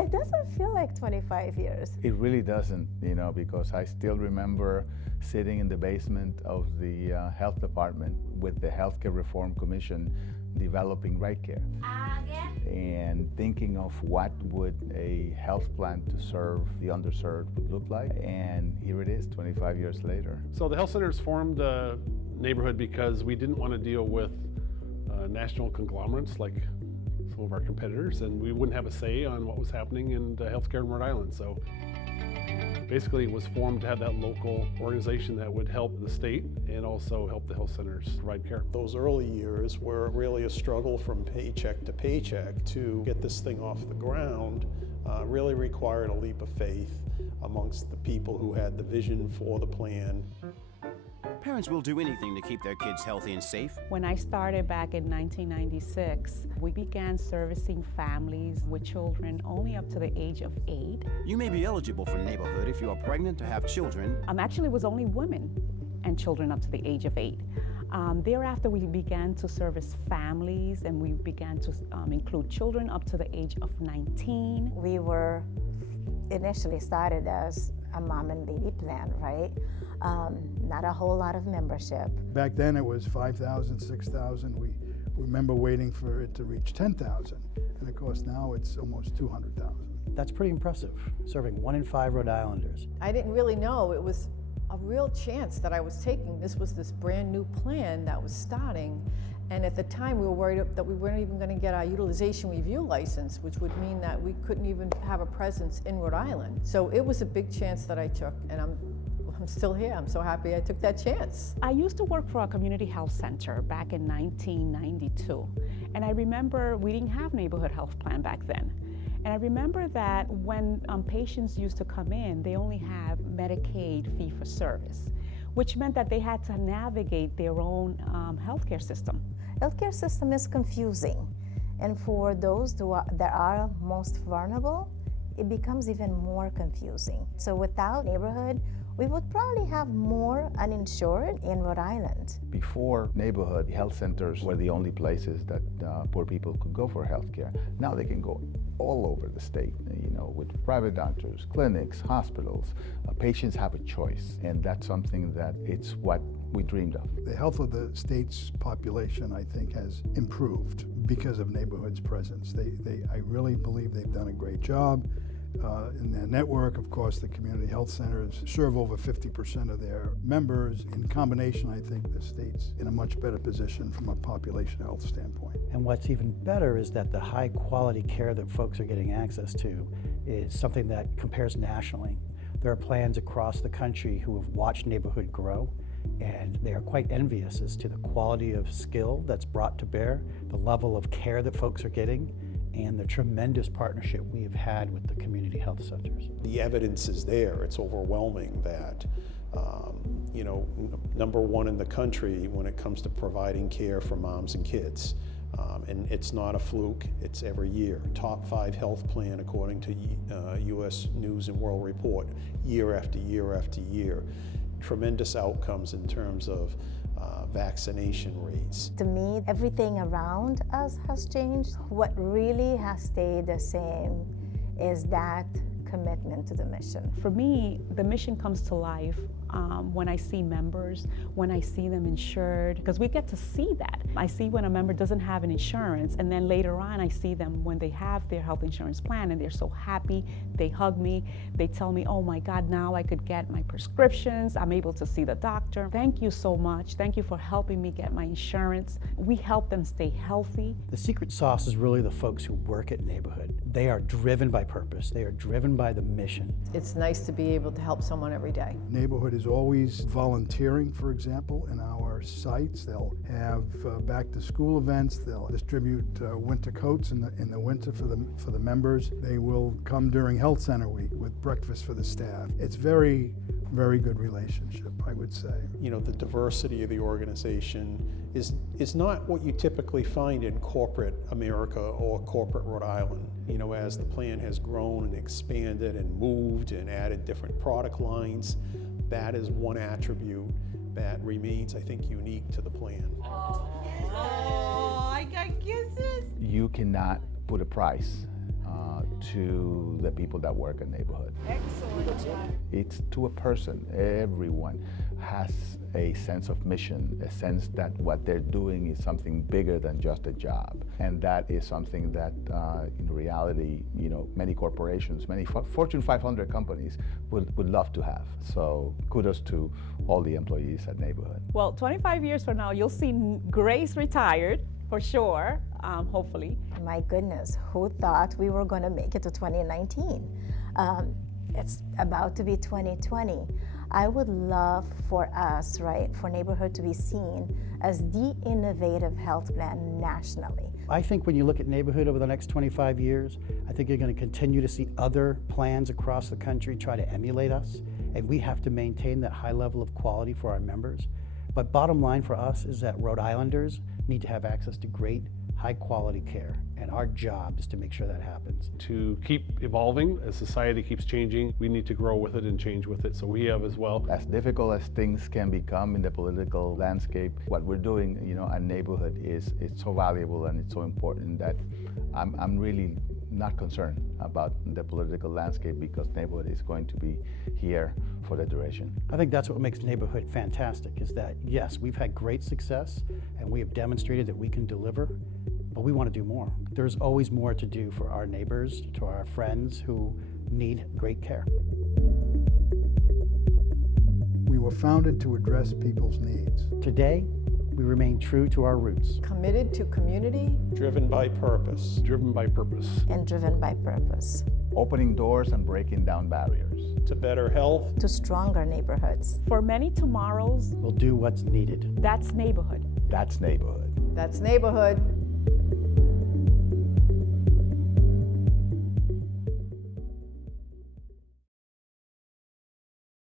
It doesn't feel like 25 years. It really doesn't, because I still remember sitting in the basement of the health department with the Healthcare Reform Commission developing Right Care and thinking of what would a health plan to serve the underserved would look like. And here it is 25 years later. So the health centers formed a neighborhood because we didn't want to deal with national conglomerates like some of our competitors, and we wouldn't have a say on what was happening in healthcare in Rhode Island. So basically it was formed to have that local organization that would help the state and also help the health centers provide care. Those early years were really a struggle from paycheck to paycheck to get this thing off the ground. Really required a leap of faith amongst the people who had the vision for the plan. Parents will do anything to keep their kids healthy and safe. When I started back in 1996, we began servicing families with children only up to the age of 8. You may be eligible for neighborhood if you are pregnant or have children. Actually, it was only women and children up to the age of 8. Thereafter, we began to service families, and we began to include children up to the age of 19. We were initially started as a mom and baby plan, right? Not a whole lot of membership. Back then it was 5,000, 6,000. We remember waiting for it to reach 10,000. And of course now it's almost 200,000. That's pretty impressive, serving 1 in 5 Rhode Islanders. I didn't really know it was a real chance that I was taking. This was this brand new plan that was starting. And at the time, we were worried that we weren't even going to get our utilization review license, which would mean that we couldn't even have a presence in Rhode Island. So it was a big chance that I took, and I'm still here. I'm so happy I took that chance. I used to work for a community health center back in 1992. And I remember we didn't have neighborhood health plan back then. And I remember that when patients used to come in, they only have Medicaid fee-for-service, which meant that they had to navigate their own healthcare system. Healthcare system is confusing, and for those that are most vulnerable, it becomes even more confusing. So without neighborhood, we would probably have more uninsured in Rhode Island. Before neighborhood health centers were the only places that poor people could go for health care. Now they can go all over the state, with private doctors, clinics, hospitals. Patients have a choice, and that's something that it's what we dreamed of. The health of the state's population, I think, has improved because of neighborhood's presence. I really believe they've done a great job. In their network, of course, the community health centers serve over 50% of their members. In combination, I think the state's in a much better position from a population health standpoint. And what's even better is that the high quality care that folks are getting access to is something that compares nationally. There are plans across the country who have watched neighborhood grow, and they are quite envious as to the quality of skill that's brought to bear, the level of care that folks are getting, and the tremendous partnership we have had with the community health centers. The evidence is there. It's overwhelming that, number one in the country when it comes to providing care for moms and kids. And it's not a fluke, it's every year. Top 5 health plan according to U.S. News and World Report, year after year after year. Tremendous outcomes in terms of vaccination rates. To me, everything around us has changed. What really has stayed the same is that commitment to the mission. For me, the mission comes to life when I see members, when I see them insured, because we get to see that. I see when a member doesn't have an insurance, and then later on I see them when they have their health insurance plan and they're so happy. They hug me, they tell me, oh my God, now I could get my prescriptions, I'm able to see the doctor. Thank you so much. Thank you for helping me get my insurance. We help them stay healthy. The secret sauce is really the folks who work at neighborhood. They are driven by purpose. They are driven by the mission. It's nice to be able to help someone every day. Neighborhood is always volunteering, for example, in our sites. They'll have back-to-school events. They'll distribute winter coats in the winter for the members. They will come during Health Center Week with breakfast for the staff. It's very, very good relationship, I would say. The diversity of the organization is not what you typically find in corporate America or corporate Rhode Island. As the plan has grown and expanded and moved and added different product lines, that is one attribute that remains, I think, unique to the plan. Oh, I got kisses. You cannot put a price to the people that work in neighborhood. Excellent. It's to a person. Everyone has a sense of mission, a sense that what they're doing is something bigger than just a job. And that is something that in reality, many corporations, many Fortune 500 companies would love to have. So kudos to all the employees at Neighborhood. Well, 25 years from now, you'll see Grace retired, for sure, hopefully. My goodness, who thought we were going to make it to 2019? It's about to be 2020. I would love for us, for Neighborhood to be seen as the innovative health plan nationally. I think when you look at Neighborhood over the next 25 years, I think you're going to continue to see other plans across the country try to emulate us, and we have to maintain that high level of quality for our members. But bottom line for us is that Rhode Islanders need to have access to great, high-quality care, and our job is to make sure that happens. To keep evolving, as society keeps changing, we need to grow with it and change with it, so we have as well. As difficult as things can become in the political landscape, what we're doing, at Neighborhood it's so valuable and it's so important that I'm really not concerned about the political landscape because Neighborhood is going to be here for the duration. I think that's what makes Neighborhood fantastic, is that yes, we've had great success and we have demonstrated that we can deliver, but we want to do more. There's always more to do for our neighbors, to our friends who need great care. We were founded to address people's needs. Today, we remain true to our roots. Committed to community. Driven by purpose. Driven by purpose. And driven by purpose. Opening doors and breaking down barriers. To better health. To stronger neighborhoods. For many tomorrows, we'll do what's needed. That's Neighborhood. That's Neighborhood. That's Neighborhood.